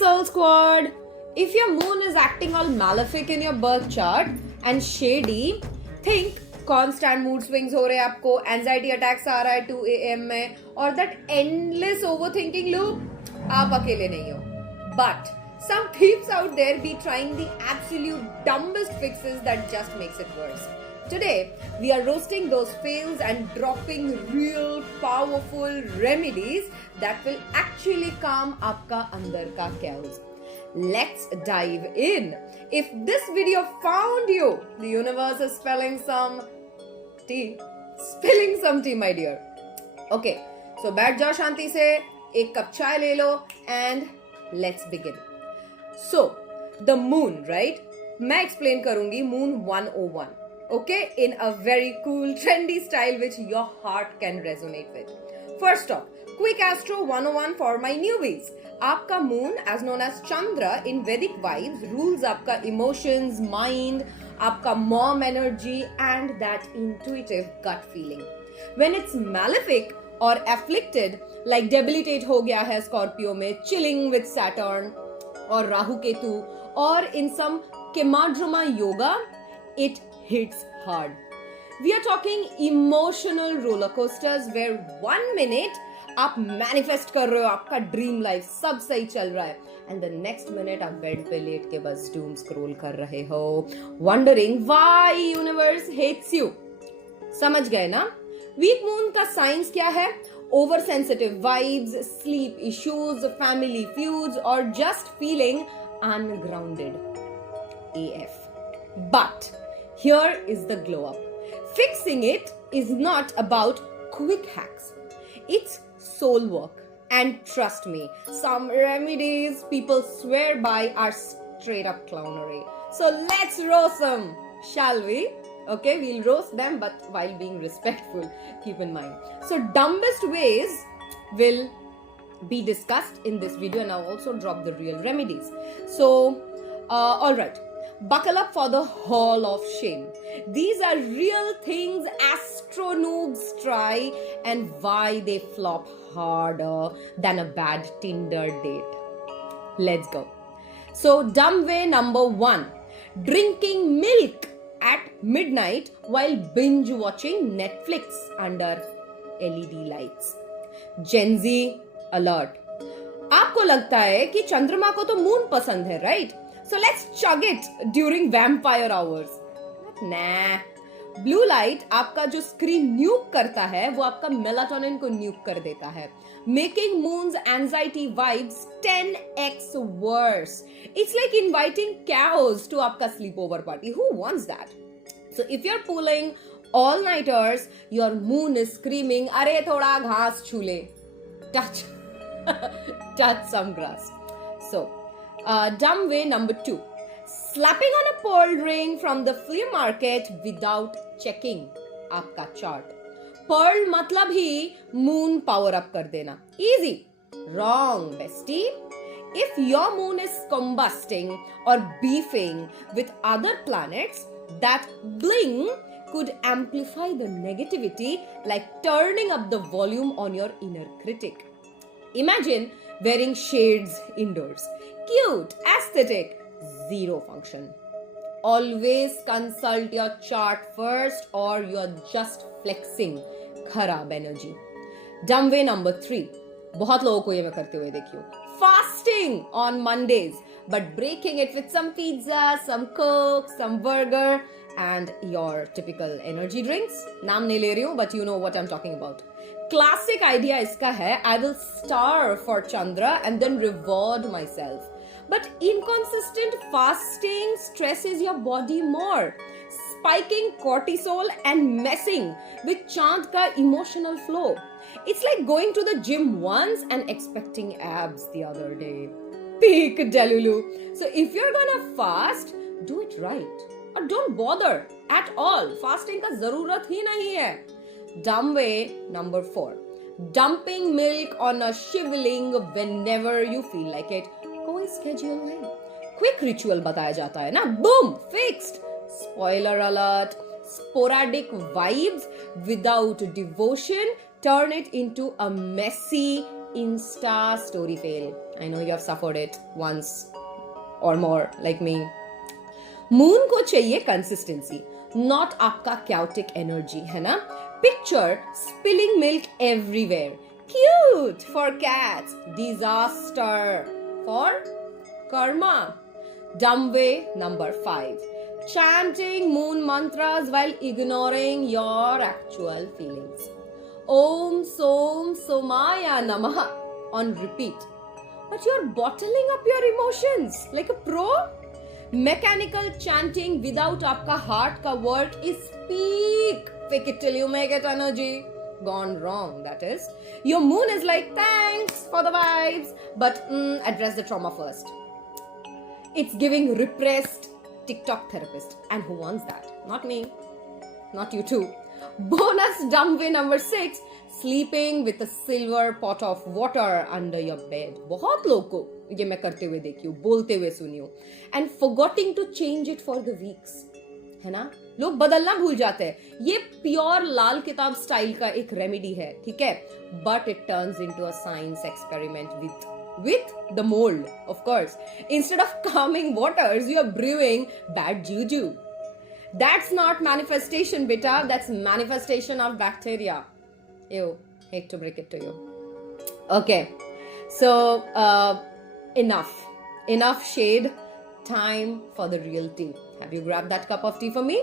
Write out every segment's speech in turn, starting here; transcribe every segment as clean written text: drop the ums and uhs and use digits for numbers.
Soul Squad! If your moon is acting all malefic in your birth chart and shady, think constant mood swings हो रहे हैं आपको, anxiety attacks आ रहा है 2 AM में, और that endless overthinking loop, आप अकेले नहीं हो. But some thieves out there be trying the absolute dumbest fixes that just makes it worse. Today, we are roasting those fails and dropping real powerful remedies that will actually calm आपका अंदर का chaos. Let's dive in. If this video found you, the universe is spilling some tea, my dear. Okay, so बैठ जाओ शांति से, एक cup चाय ले लो and let's begin. So, the moon, right? मैं explain करूंगी moon 101. Okay, in a very cool, trendy style which your heart can resonate with. First off, quick Astro 101 for my newbies. आपका moon, as known as Chandra in Vedic vibes, rules आपका emotions, mind, आपका mom energy and that intuitive gut feeling. When it's malefic or afflicted, like debilitate हो गया है Scorpio में, chilling with Saturn or Rahu Ketu, or in some Kemadruma yoga, it hits hard. We are talking emotional roller coasters where 1 minute आप manifest कर रहे हो, आपका dream life सब सही चल रहा है, and the next minute आप bed पे लेट के बस doom scroll कर रहे हो, wondering why universe hates you. समझ गए ना? Weak moon का signs क्या है? Oversensitive vibes, sleep issues, family feuds, or just feeling ungrounded AF. But here is the glow up. Fixing it is not about quick hacks. It's soul work. And trust me, some remedies people swear by are straight up clownery. So let's roast them, shall we? Okay, we'll roast them, but while being respectful, keep in mind. So dumbest ways will be discussed in this video, and I'll also drop the real remedies. So, alright. Buckle up for the Hall of Shame. These are real things astro noobs try and why they flop harder than a bad Tinder date. Let's go. So, dumb way number 1. Drinking milk at midnight while binge watching Netflix under LED lights. Gen Z alert. आपको लगता है कि चंद्रमा को तो moon पसंद है, right? So let's chug it during vampire hours. Nah. Blue light आपका जो screen nuke करता है, वो आपका melatonin को nuke कर देता है, making moon's anxiety vibes 10x worse. It's like inviting chaos to आपका sleepover party. Who wants that? So if you're pulling all-nighters, your moon is screaming, अरे थोड़ा घास छू ले. Touch. Touch some grass. So, dumb way number 2. Slapping on a pearl ring from the flea market without checking आपका chart. Pearl मतलब ही moon power up कर देना. Easy. Wrong, bestie. If your moon is combusting or beefing with other planets, that bling could amplify the negativity like turning up the volume on your inner critic. Imagine wearing shades indoors. Cute, aesthetic, zero function. Always consult your chart first or you're just flexing खराब energy. Dumb way number 3. बहुत लोगों को ये मैं करते हुए देखी हूँ. Fasting on Mondays, but breaking it with some pizza, some coke, some burger, and your typical energy drinks. नाम नहीं ले रही हूँ, but you know what I'm talking about. Classic idea इसका है, I will starve for Chandra and then reward myself. But inconsistent fasting stresses your body more, spiking cortisol and messing with Chand ka emotional flow. It's like going to the gym once and expecting abs the other day. Peak Delulu. So if you're gonna fast, do it right. Or don't bother at all. Fasting का जरूरत ही नहीं है. Dumb way number 4. Dumping milk on a shivling whenever you feel like it. कोई schedule नहीं. Quick ritual बताया जाता है ना. Boom! Fixed. Spoiler alert. Sporadic vibes without devotion turn it into a messy Insta story fail. I know you have suffered it once or more like me. Moon को चाहिए consistency, not आपका chaotic energy, है ना? Picture spilling milk everywhere, cute for cats, disaster for Karma. Dumb way number 5. Chanting moon mantras while ignoring your actual feelings. Om Som Somaya Namaha on repeat. But you're bottling up your emotions like a pro. Mechanical chanting without आपका heart का work is peak. Fake it till you make it energy. Gone wrong, that is. Your moon is like, thanks for the vibes, but address the trauma first. It's giving repressed TikTok therapist. And who wants that? Not me. Not you too. Bonus dumb way number 6. Sleeping with a silver pot of water under your bed. बहुत लोग को ये मैं करते हुए देखी हूँ, बोलते हुए सुनी हूँ. And forgetting to change it for the weeks. है ना? लोग बदलना भूल जाते हैं. ये प्योर लाल किताब स्टाइल का एक रेमेडी है, ठीक है? But it turns into a science experiment with the mold, of course. Instead of calming waters, you are brewing bad juju. That's not manifestation, beta. That's manifestation of bacteria. Ew, hate to break it to you. Okay, so enough shade. Time for the real tea. Have you grabbed that cup of tea for me?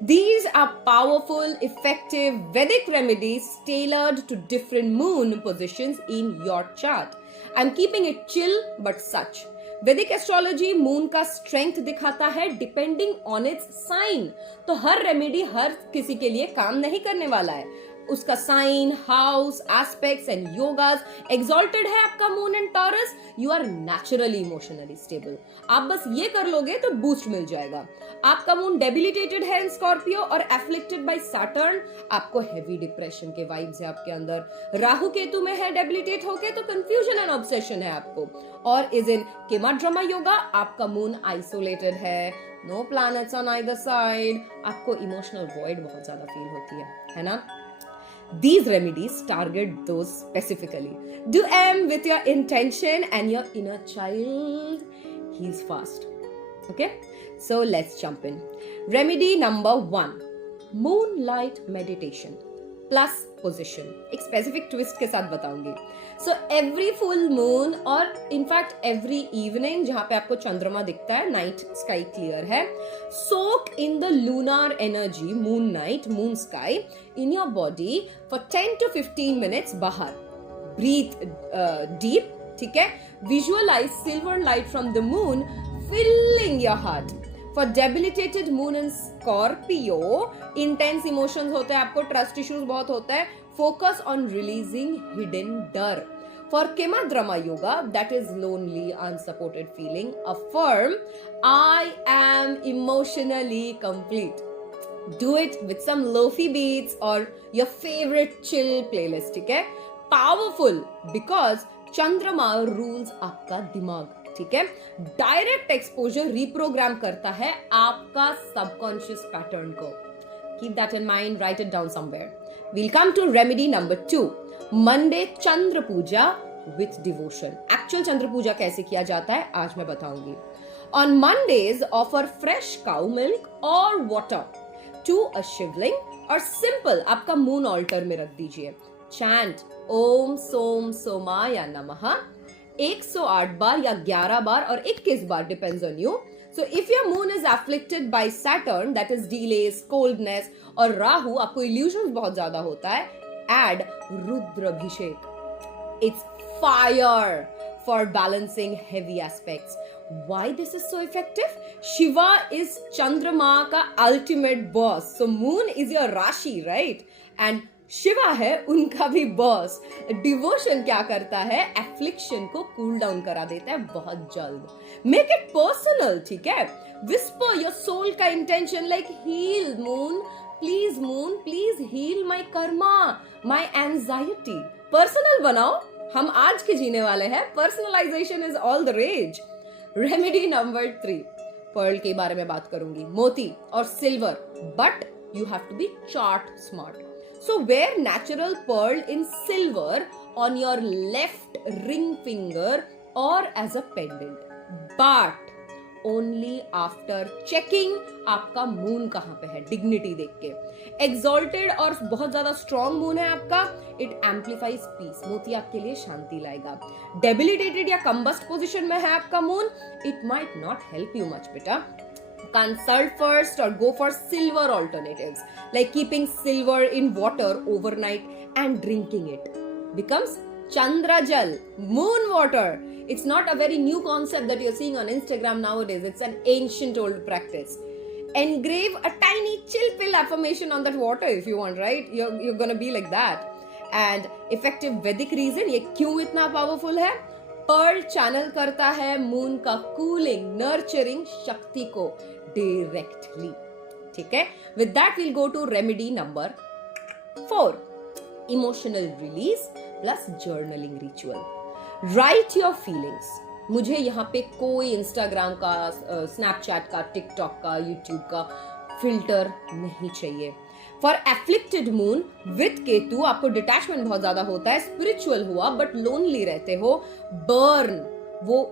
These are powerful, effective Vedic remedies tailored to different moon positions in your chart. I'm keeping it chill but such. Vedic astrology moon का strength दिखाता है depending on its sign. तो हर remedy हर किसी के लिए काम नहीं करने वाला है. उसका sign, house, aspects and yogas exalted है आपका moon and Taurus, you are naturally emotionally stable. आप बस ये कर लोगे तो बूस्ट मिल जाएगा. आपका मून डेबिलिटेटेड है इन स्कॉर्पियो और एफ्लिक्टेड बाय सैटर्न, आपको हेवी डिप्रेशन के वाइब्स है आपके अंदर. राहु केतु में है डेबिलिटेट होके तो कंफ्यूजन एंड ऑब्सेशन है आपको. और इज इन केमाड्रमा योगा आपका मून आइसोलेटेड है, no planets on either side, आपको इमोशनल वॉइड बहुत ज्यादा फील होती है ना? These remedies target those specifically. Do them with your intention and your inner child heals fast. Okay? So let's jump in. Remedy number 1. Moonlight meditation. Plus position. एक specific twist के साथ बताऊंगी. So every full moon और in fact every evening जहाँ पे आपको चंद्रमा दिखता है, night sky clear है, soak in the lunar energy, moon night, moon sky in your body for 10 to 15 minutes बाहर. Breathe deep, ठीक है? Visualize silver light from the moon filling your heart. For debilitated moon in Scorpio, intense emotions होते हैं आपको, trust issues बहुत होता है, focus on releasing hidden डर. For Kemadhrama yoga, that is lonely, unsupported feeling, affirm, I am emotionally complete. Do it with some lofi beats or your favorite chill playlist, ठीक है? Powerful because Chandrama rules आपका दिमाग, ठीक है? Direct exposure reprogram करता है आपका subconscious pattern को. Keep that in mind, write it down somewhere. We'll come to remedy number 2. Monday Chandra puja with devotion. Actual Chandra puja कैसे किया जाता है आज मैं बताऊंगी. On Mondays offer fresh cow milk और वाटर टू अ शिवलिंग और सिंपल आपका मून ऑल्टर में रख दीजिए. चैंट ओम सोम सोमाय नमः 108 बार या 11 बार और 21 बार, depends on you. So if your moon is afflicted by Saturn, that is delays, coldness, और राहु आपको illusions बहुत ज्यादा होता है, add Rudrabhishek. It's fire for balancing heavy aspects. Why this is so effective? Shiva is Chandrama का ultimate boss. So moon is your Rashi, right? And Shiva है उनका भी बॉस. डिवोशन क्या करता है? एफ्लिक्शन को कूल डाउन करा देता है बहुत जल्द. मेक इट पर्सनल, ठीक है? विस्पर योर सोल का intention like heal moon, please heal my karma, my anxiety. Personal बनाओ. हम आज के जीने वाले हैं. Personalisation is all the rage. Remedy number 3. Pearl के बारे में बात करूंगी, मोती और silver, but you have to be chart smart. So wear natural pearl in silver on your left ring finger or as a pendant, but only after checking आपका moon कहां पे है, डिग्निटी देख के. एक्सॉल्टेड और बहुत ज्यादा स्ट्रॉन्ग मून है आपका, इट एम्पलीफाइज पीस, मोती आपके लिए शांति लाएगा. डेबिलिटेटेड या कंबस्ट पोजिशन में है आपका moon, it might not help you much बेटा. Consult first or go for silver alternatives, like keeping silver in water overnight and drinking it becomes Chandra Jal, moon water. It's not a very new concept that you're seeing on Instagram nowadays. It's an ancient old practice. Engrave a tiny chill pill affirmation on that water if you want, right? You're gonna be like that. And effective Vedic reason, ये क्यों इतना powerful है? Perl channel करता है moon का cooling nurturing शक्ति को directly. ठीक है, with that we'll go to remedy number 4, emotional release plus journaling ritual. Write your feelings. मुझे यहाँ पे कोई इंस्टाग्राम का, स्नैपचैट का, टिकटॉक का, यूट्यूब का फिल्टर नहीं चाहिए. For afflicted moon with Ketu आपको डिटैचमेंट बहुत ज्यादा होता है, स्पिरिचुअल हुआ बट लोनली रहते हो, बर्न वो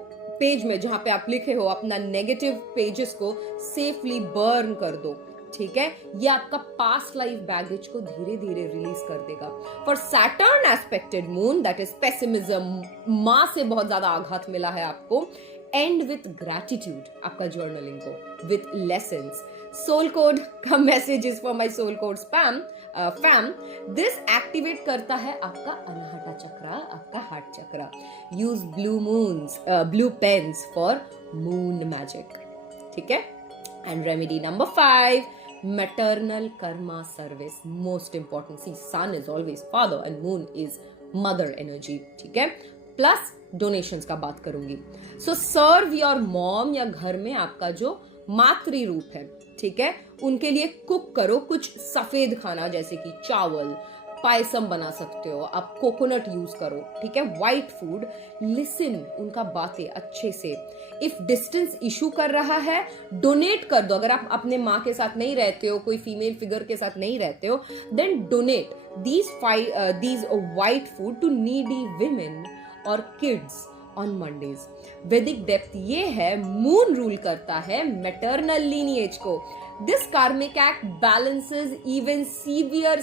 पेज में जहां पे आप लिखे हो अपना नेगेटिव पेजेस को सेफली बर्न कर दो. ठीक है, ये आपका पास्ट लाइफ बैगेज को धीरे धीरे रिलीज कर देगा. For Saturn aspected moon that is pessimism, मां से बहुत ज्यादा आघात मिला है आपको, एंड विथ ग्रैटिट्यूड आपका जर्नलिंग को विथ लेसन्स. सोल कोड का message is for my soul code fam. This activate करता है आपका अनाहटा चक्रा, आपका heart chakra. Use blue pens for moon magic. ठीक है, and remedy number 5, maternal karma service, most important. See, sun is always father and moon is mother energy. ठीक है, plus donations का बात करूंगी. सो सर्व योर मॉम, या घर में आपका जो मातृ रूप है, ठीक है, उनके लिए कुक करो कुछ सफेद खाना, जैसे कि चावल, पायसम बना सकते हो आप, कोकोनट यूज करो. ठीक है, व्हाइट फूड. लिसन उनका बातें अच्छे से. इफ डिस्टेंस इशू कर रहा है, डोनेट कर दो. अगर आप अपने माँ के साथ नहीं रहते हो, कोई फीमेल फिगर के साथ नहीं रहते हो, then donate these white food to needy women or kids on Mondays. Vedic depth ये है, मून रूल करता है मैटरनल लीनिएज को. This karmic act balances even severe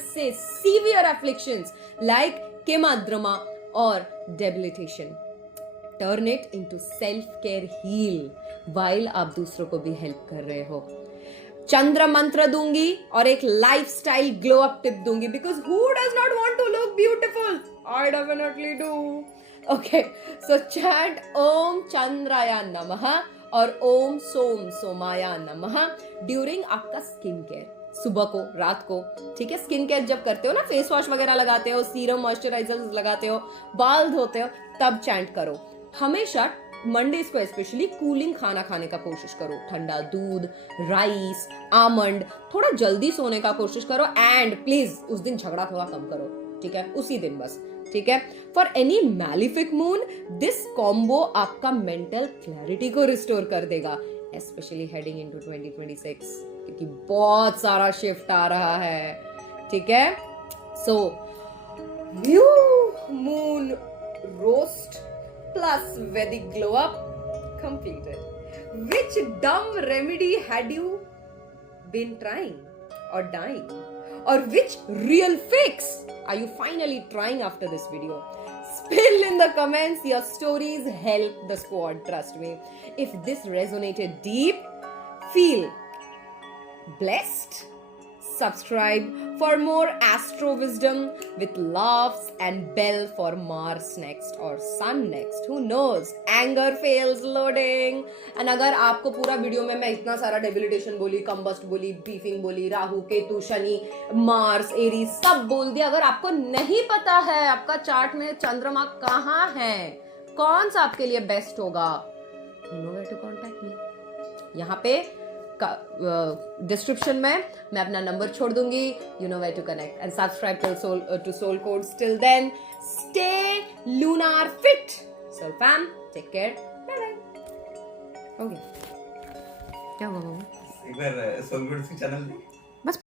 afflictions like Kemadruma और debilitation. Turn it into self care heal while आप दूसरों को भी हेल्प कर रहे हो. चंद्र मंत्र दूंगी और एक लाइफस्टाइल ग्लो अप टिप दूंगी, because who does not want to look beautiful? I definitely do. Okay, so chant Om Chandraya Namah और ओम सोम सोमाया नमः ड्यूरिंग आपका स्किन केयर, सुबह को, रात को. ठीक है, स्किन केयर जब करते हो ना, फेस वॉश वगैरह लगाते हो, सीरम मॉइस्चराइजर लगाते हो, बाल धोते हो, तब चैंट करो. हमेशा मंडेज को स्पेशली कूलिंग खाना खाने का कोशिश करो. ठंडा दूध, राइस, आमंड. थोड़ा जल्दी सोने का कोशिश करो, एंड प्लीज उस दिन झगड़ा थोड़ा कम करो. ठीक है, उसी दिन बस. ठीक है, for any malefic moon this combo आपका मेंटल क्लैरिटी को रिस्टोर कर देगा, स्पेशली हेडिंग इनटू 2026, क्योंकि बहुत सारा शिफ्ट आ रहा है. ठीक है, so new moon roast plus Vedic glow up completed. Which dumb remedy had you been trying or dying? Or which real fix are you finally trying after this video? Spill in the comments. Your stories help the squad, trust me. If this resonated deep, feel blessed. Subscribe for more astro wisdom with laughs, and bell for Mars next or Sun next. Who knows? Anger fails loading. And अगर आपको पूरा video में मैं इतना सारा debilitation बोली, combust बोली, beefing बोली, राहु, केतु, शनि, मार्स, एरीज सब बोल दिया, अगर आपको नहीं पता है आपका चार्ट में चंद्रमा कहाँ है, कौन सा आपके लिए बेस्ट होगा, you know where to contact me. यहाँ पे डिस्क्रिप्शन में मैं अपना नंबर छोड़ दूंगी. You know where to connect and subscribe to soul codes. Till then stay lunar fit. Soul fam, take care, bye bye. Okay, क्या हुआ? एक बार सोल कोड्स की चैनल